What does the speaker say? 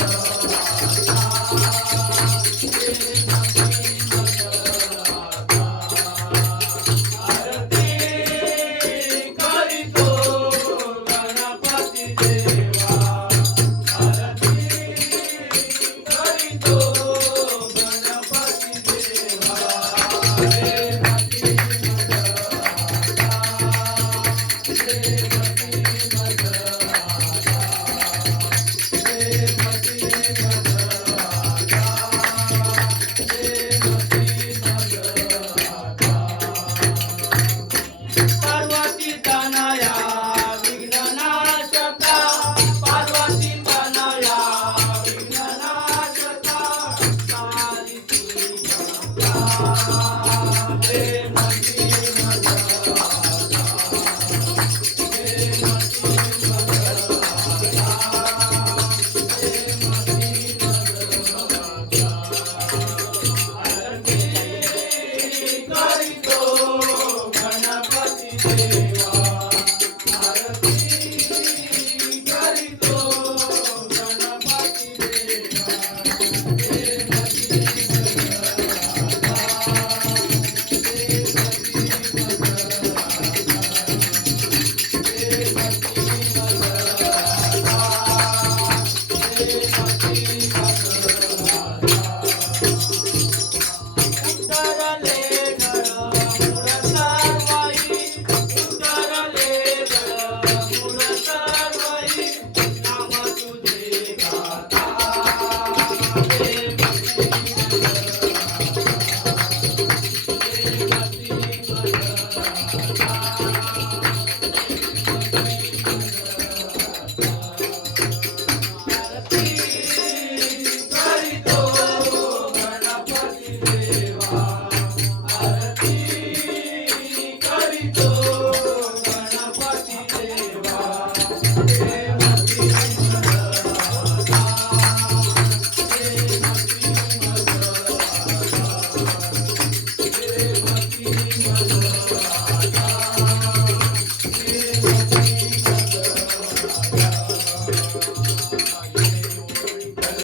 Allah